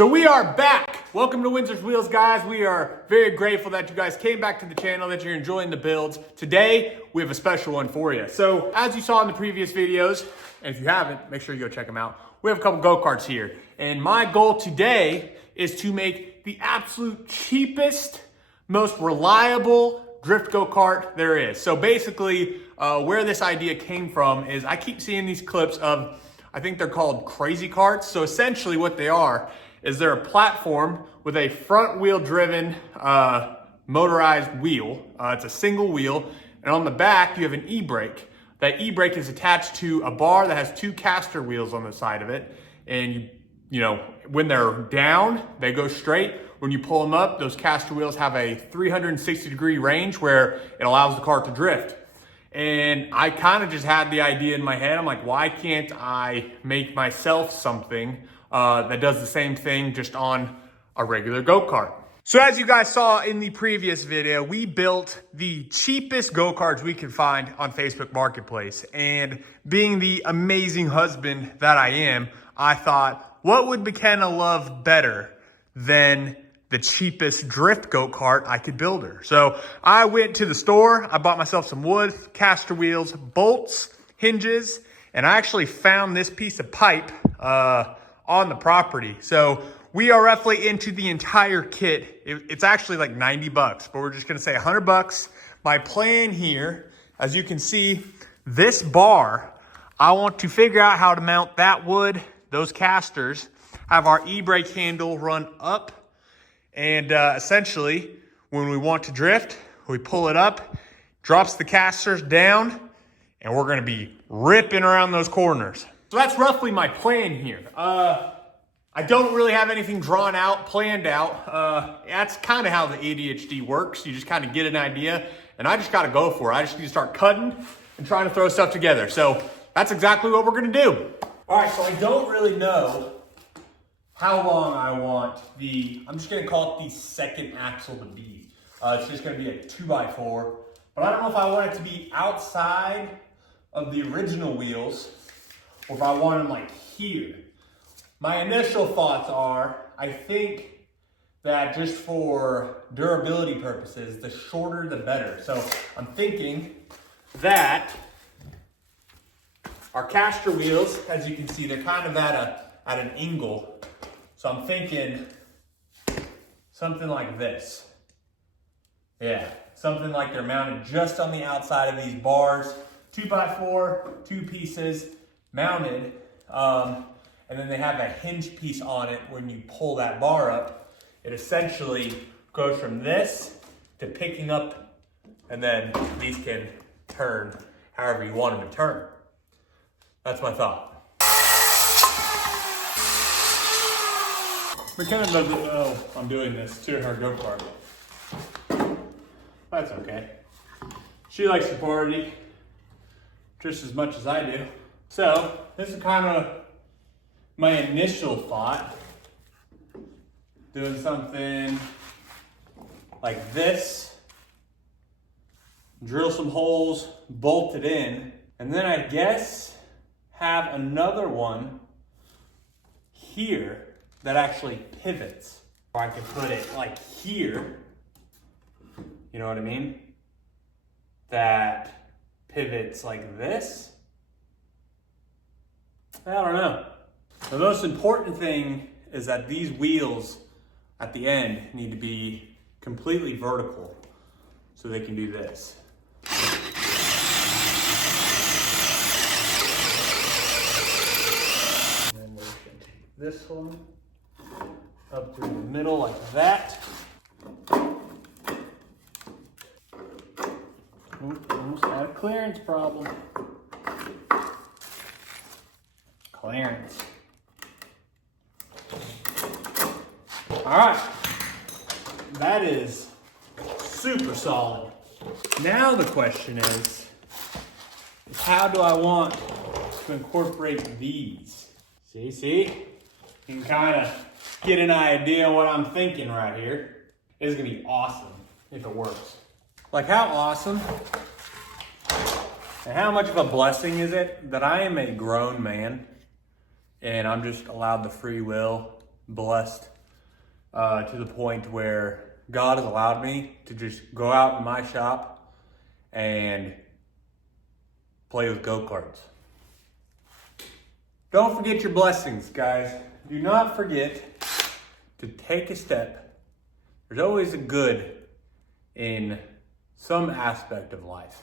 So we are back. Welcome to Windsor's Wheels, guys. We are very grateful that you guys came back to the channel, that you're enjoying the builds. Today, we have a special one for you. So as you saw in the previous videos, and if you haven't, make sure you go check them out. We have a couple go-karts here. And my goal today is to make the absolute cheapest, most reliable drift go-kart there is. So basically, where this idea came from is I keep seeing these clips of, I think they're called crazy carts. So essentially what they are is they're a platform with a front wheel driven motorized wheel. It's a single wheel, and on the back you have an e-brake. That e-brake is attached to a bar that has two caster wheels on the side of it, and you know, when they're down, they go straight. When you pull them up, those caster wheels have a 360-degree range where it allows the car to drift. And I kind of just had the idea in my head. I'm like, why can't I make myself something that does the same thing just on a regular go-kart? So as you guys saw in the previous video, we built the cheapest go-karts we could find on Facebook Marketplace. And being the amazing husband that I am, I thought, what would McKenna love better than the cheapest drift go-kart I could build her? So I went to the store, I bought myself some wood, caster wheels, bolts, hinges, and I actually found this piece of pipe on the property. So we are roughly into the entire kit. It's actually like 90 bucks, but we're just gonna say 100 bucks. My plan here, as you can see, this bar, I want to figure out how to mount that wood, those casters, have our e-brake handle run up, and essentially, when we want to drift, we pull it up, drops the casters down, and we're gonna be ripping around those corners. So that's roughly my plan here. I don't really have anything drawn out, planned out. That's kind of how the ADHD works. You just kind of get an idea, and I just gotta go for it. I just need to start cutting and trying to throw stuff together. So that's exactly what we're gonna do. All right, so I don't really know how long I want I'm just gonna call it the second axle to be. It's just gonna be a 2x4, but I don't know if I want it to be outside of the original wheels or if I want them like here. My initial thoughts are, I think that just for durability purposes, the shorter the better. So I'm thinking that our caster wheels, as you can see, they're kind of at an angle. So I'm thinking something like this. Yeah, something like they're mounted just on the outside of these bars. 2x4, two pieces mounted. And then they have a hinge piece on it. When you pull that bar up, it essentially goes from this to picking up, and then these can turn however you want them to turn. That's my thought. McKenna doesn't know I'm doing this to her go-kart. That's okay. She likes to party just as much as I do. So this is kind of my initial thought. Doing something like this. Drill some holes, bolt it in, and then I guess have another one here that actually pivots. Or I could put it like here, you know what I mean? That pivots like this. I don't know. The most important thing is that these wheels at the end need to be completely vertical so they can do this. And then we can take this one up through the middle like that. Almost had a clearance problem. Clearance. All right, that is super solid. Now the question is how do I want to incorporate these? See? You can kind of get an idea of what I'm thinking right here. It's gonna be awesome if it works. Like, how awesome and how much of a blessing is it that I am a grown man and I'm just allowed the free will blessed to the point where God has allowed me to just go out in my shop and play with go-karts. Don't forget your blessings, guys. Do not forget to take a step. There's always a good in some aspect of life.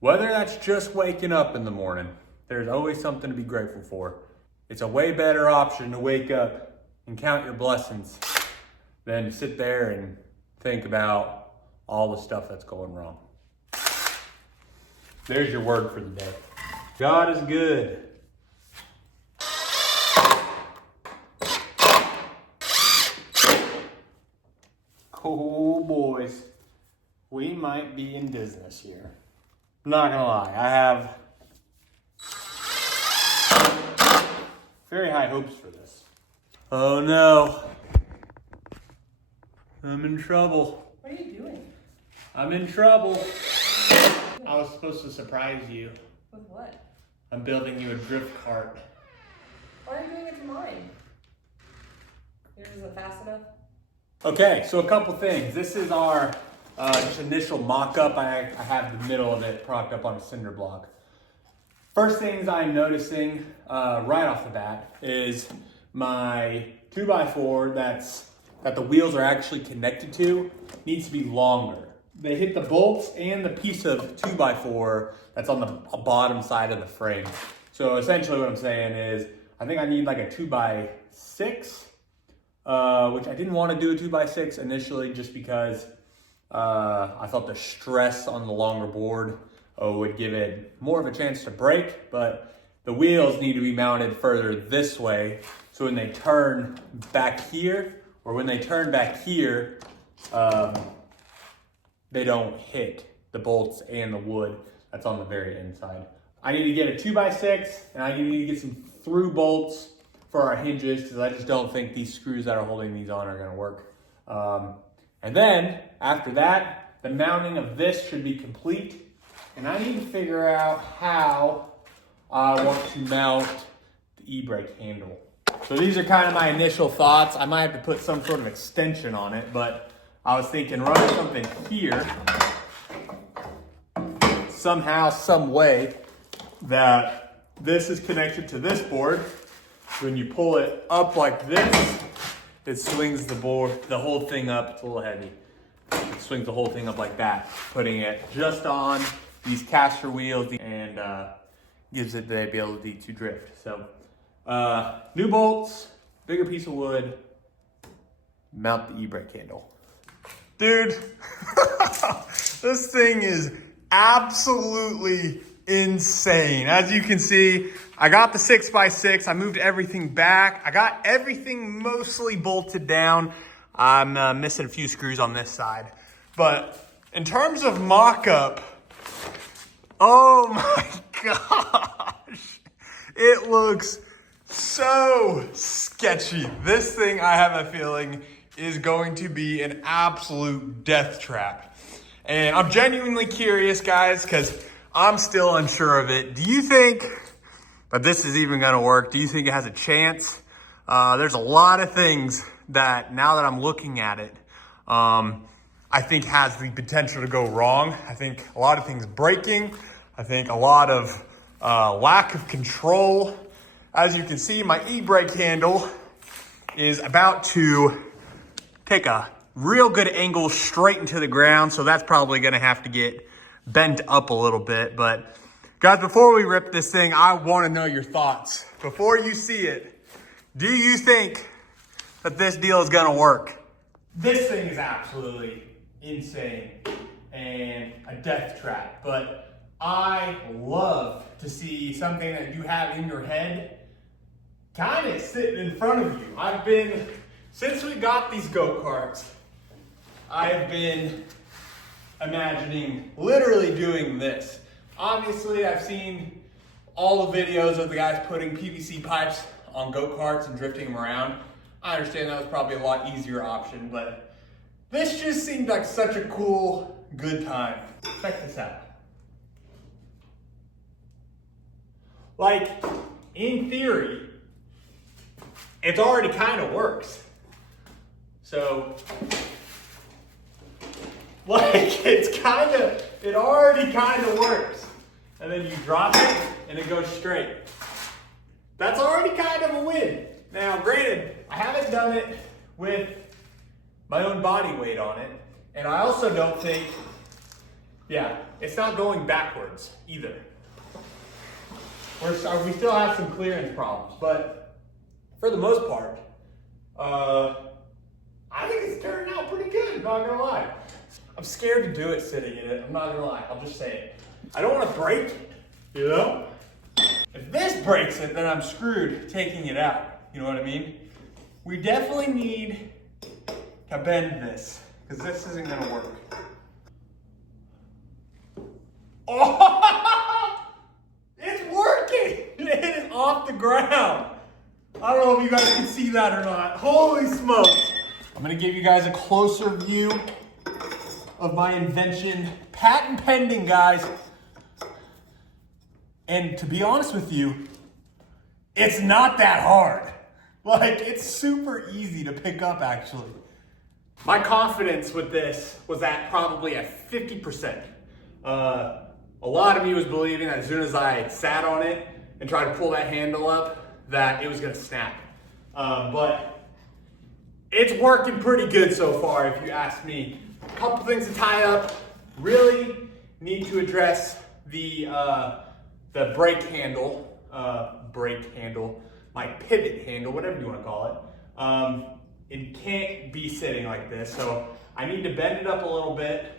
Whether that's just waking up in the morning, there's always something to be grateful for. It's a way better option to wake up and count your blessings than to sit there and think about all the stuff that's going wrong. There's your word for the day. God is good. Oh boys, we might be in business here. I'm not gonna lie, I have very high hopes for this. Oh no. I'm in trouble. What are you doing? I'm in trouble. I was supposed to surprise you. With what? I'm building you a drift cart. Why are you doing it to mine? Yours isn't fast enough? Okay, so a couple things. This is our just initial mock-up. I have the middle of it propped up on a cinder block. First things I'm noticing right off the bat is my 2x4 that the wheels are actually connected to needs to be longer. They hit the bolts and the piece of 2x4 that's on the bottom side of the frame. So essentially what I'm saying is I think I need like a 2x6, which I didn't want to do a 2x6 initially just because I thought the stress on the longer board would give it more of a chance to break, but the wheels need to be mounted further this way. So when they turn back here, or when they turn back here, they don't hit the bolts and the wood that's on the very inside. I need to get a 2x6 and I need to get some through bolts for our hinges because I just don't think these screws that are holding these on are gonna work. And then after that, the mounting of this should be complete. And I need to figure out how I want to mount the e-brake handle. So these are kind of my initial thoughts. I might have to put some sort of extension on it, but I was thinking run something here, somehow, some way that this is connected to this board. When you pull it up like this, it swings the whole thing up. It's a little heavy. It swings the whole thing up like that, putting it just on these caster wheels and gives it the ability to drift. So new bolts, bigger piece of wood, mount the e-brake handle. Dude, this thing is absolutely insane. As you can see, I got the 6x6. I moved everything back. I got everything mostly bolted down. I'm missing a few screws on this side. But in terms of mock-up, oh my gosh, it looks so sketchy. This thing, I have a feeling, is going to be an absolute death trap. And I'm genuinely curious, guys, because I'm still unsure of it. Do you think that this is even gonna work? Do you think it has a chance? There's a lot of things that, now that I'm looking at it, I think has the potential to go wrong. I think a lot of things breaking. I think a lot of lack of control. As you can see, my e-brake handle is about to take a real good angle straight into the ground. So that's probably gonna have to get bent up a little bit. But guys, before we rip this thing, I wanna know your thoughts. Before you see it, do you think that this deal is gonna work? This thing is absolutely insane and a death trap, but I love to see something that you have in your head kind of sitting in front of you. Since we got these go-karts, I have been imagining literally doing this. Obviously, I've seen all the videos of the guys putting PVC pipes on go-karts and drifting them around. I understand that was probably a lot easier option, but this just seemed like such a cool, good time. Check this out. Like, in theory, it already kind of works. So, like, it already kind of works. And then you drop it and it goes straight. That's already kind of a win. Now, granted, I haven't done it with my own body weight on it. And I also don't think, yeah, it's not going backwards either. We still have some clearance problems, but for the most part, I think it's turning out pretty good, not gonna lie. I'm scared to do it sitting in it, I'm not gonna lie, I'll just say it. I don't wanna break it, you know? If this breaks it, then I'm screwed taking it out, you know what I mean? We definitely need to bend this, because this isn't gonna work. Oh! It's working! It is off the ground. I don't know if you guys can see that or not. Holy smokes! I'm gonna give you guys a closer view of my invention. Patent pending, guys. And to be honest with you, it's not that hard. Like, it's super easy to pick up, actually. My confidence with this was at probably at 50%. A lot of me was believing that as soon as I sat on it and tried to pull that handle up, that it was gonna snap. But it's working pretty good so far, if you ask me. A couple things to tie up. Really need to address the brake handle, my pivot handle, whatever you wanna call it. It can't be sitting like this, so I need to bend it up a little bit,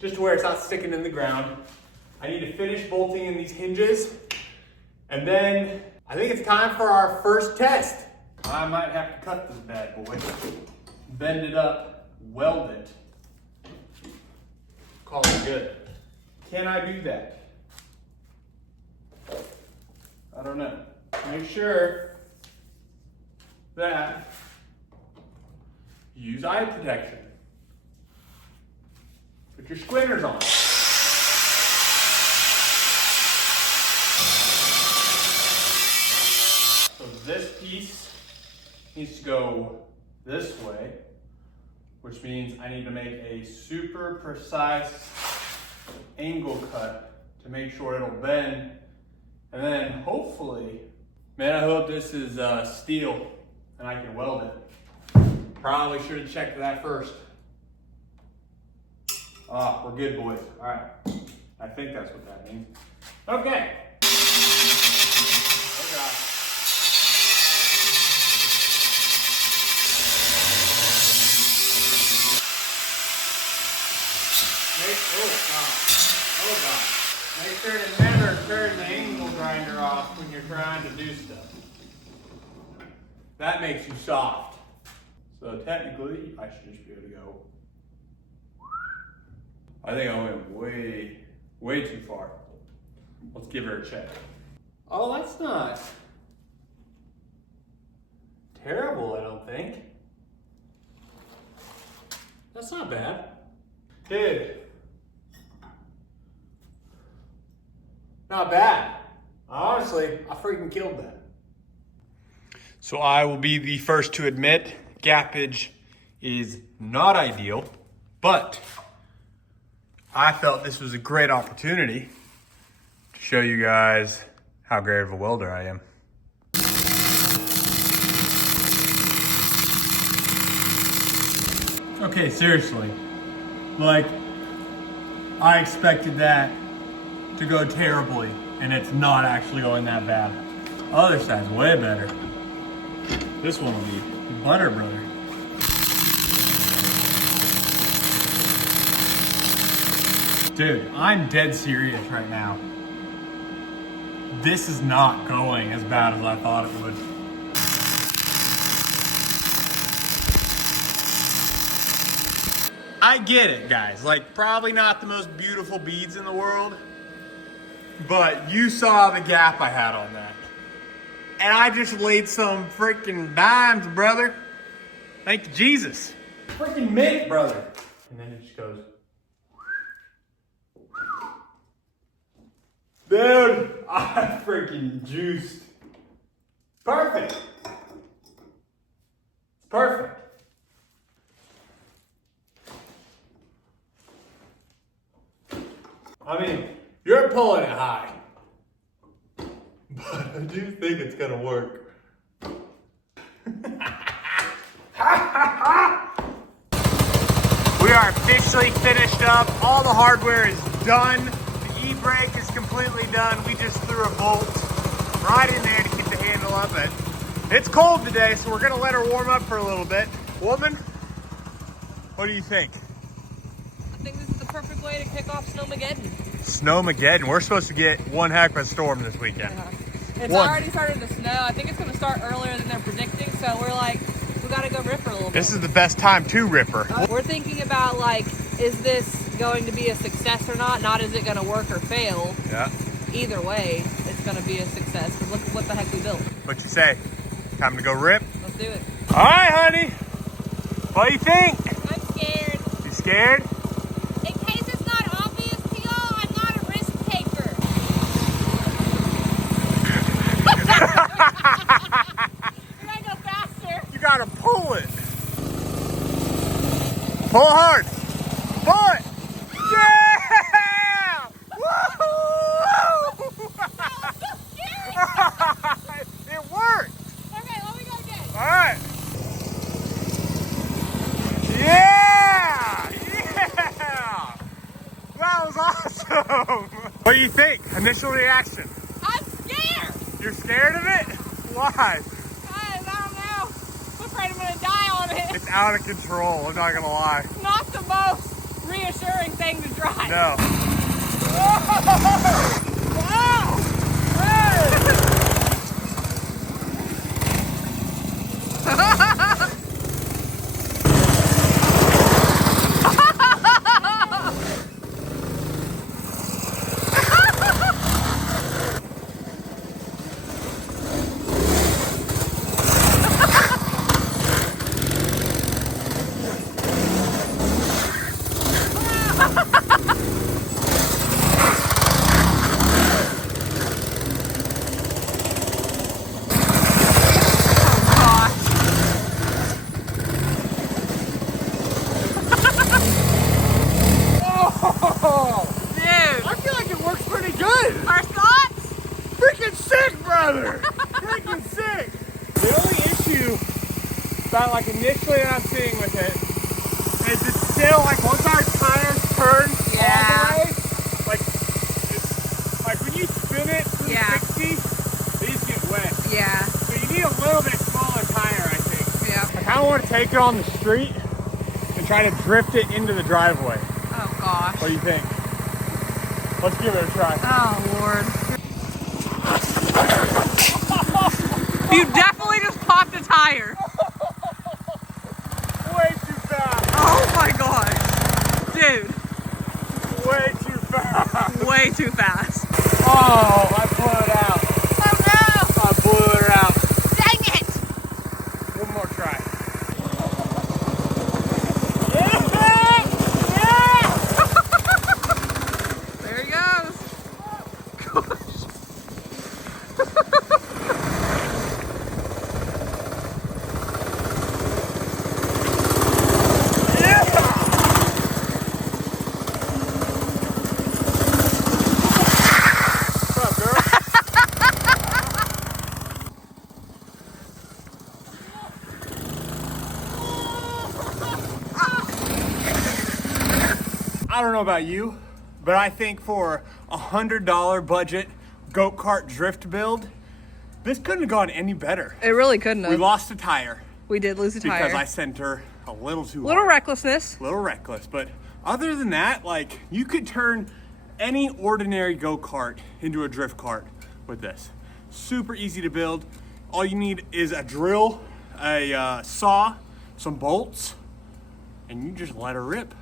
just to where it's not sticking in the ground. I need to finish bolting in these hinges, and then I think it's time for our first test. I might have to cut this bad boy, bend it up, weld it, call it good. Can I do that? I don't know. Make sure that you use eye protection. Put your squinters on. So this piece needs to go this way, which means I need to make a super precise angle cut to make sure it'll bend. And then hopefully, man, I hope this is steel and I can weld it. Probably should have checked that first. Ah, we're good, boys. All right. I think that's what that means. Okay. Oh, God. Oh, God. Make sure to never turn the angle grinder off when you're trying to do stuff. That makes you soft. So technically, I should just be able to go. I think I went way too far. Let's give her a check. Oh, that's not terrible, I don't think. That's not bad. Dude. Not bad. Honestly, I freaking killed that. So I will be the first to admit gappage is not ideal, but I felt this was a great opportunity to show you guys how great of a welder I am. Okay, seriously, like, I expected that to go terribly, and it's not actually going that bad. Other side's way better. This one will be butter, brother. Dude, I'm dead serious right now. This is not going as bad as I thought it would. I get it, guys. Like, probably not the most beautiful beads in the world, but you saw the gap I had on that. And I just laid some freaking dimes, brother. Thank you, Jesus. Freaking mint, brother. And then it just goes. Dude, I freaking juiced. Perfect. I mean, you're pulling it high. But I do think it's gonna work. We are officially finished up. All the hardware is done. The e-brake is completely done. We just threw a bolt right in there to keep the handle up. But it's cold today, so we're gonna let her warm up for a little bit. Woman, what do you think? I think this is the perfect way to kick off Snowmageddon. Snowmageddon. We're supposed to get one heck of a storm this weekend. It's already started to snow. I think it's going to start earlier than they're predicting, so we're like, we got to go rip her a little bit. This is the best time to rip her. We're thinking about, like, is this going to be a success or not? Not is it going to work or fail. Yeah. Either way, it's going to be a success, because look at what the heck we built. What you say? Time to go rip? Let's do it. All right, honey. What do you think? I'm scared. You scared? In case it's not obvious to y'all, I'm not a risk taker. We gotta go faster. You gotta pull it. Pull hard. Pull it. Yeah! Woo! It worked. Okay, let me go again. All right. Yeah! Yeah! That was awesome. What do you think? Initial reaction? I'm scared. You're scared of it? Why? Guys, I don't know. I'm afraid I'm gonna die on it. It's out of control, I'm not gonna lie. Not the most reassuring thing to drive. No. Wow! Freaking sick! The only issue that like initially I'm seeing with it is it's still like once our tires turn all the way, like like when you spin it 360, these get wet. Yeah. So you need a little bit smaller tire, I think. Yeah. I kind of want to take it on the street and try to drift it into the driveway. Oh gosh. What do you think? Let's give it a try. Oh Lord. You definitely just popped a tire. Way too fast. Oh my gosh. Dude. Way too fast. Way too fast. Oh, I blew it out. Oh no. I blew it out. Dang it. One more try. There he goes. I don't know about you, but I think for $100 budget go-kart drift build, this couldn't have gone any better. It really couldn't have. We lost a tire We did lose a tire. because I sent her a little too Little hard. recklessness. A little reckless, but other than that, like you could turn any ordinary go-kart into a drift cart with this. Super easy to build. All you need is a drill, a saw, some bolts, and you just let her rip.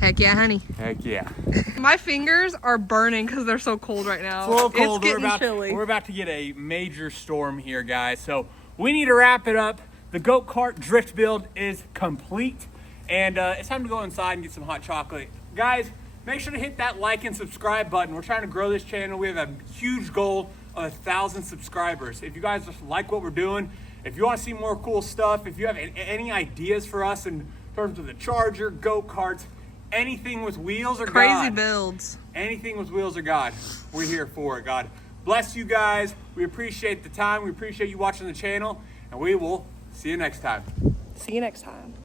Heck yeah, honey. Heck yeah. My fingers are burning because they're so cold right now. It's a little cold. It's getting chilly. We're about to get a major storm here, guys. So we need to wrap it up. The go-kart drift build is complete. And it's time to go inside and get some hot chocolate. Guys, make sure to hit that like and subscribe button. We're trying to grow this channel. We have a huge goal of 1,000 subscribers. If you guys just like what we're doing, if you want to see more cool stuff, if you have any ideas for us in terms of the Charger, go-karts, anything with wheels or Crazy God. builds. Anything with wheels or God, we're here for it. God bless you guys. We appreciate the time. We appreciate you watching the channel, and we will see you next time. See you next time.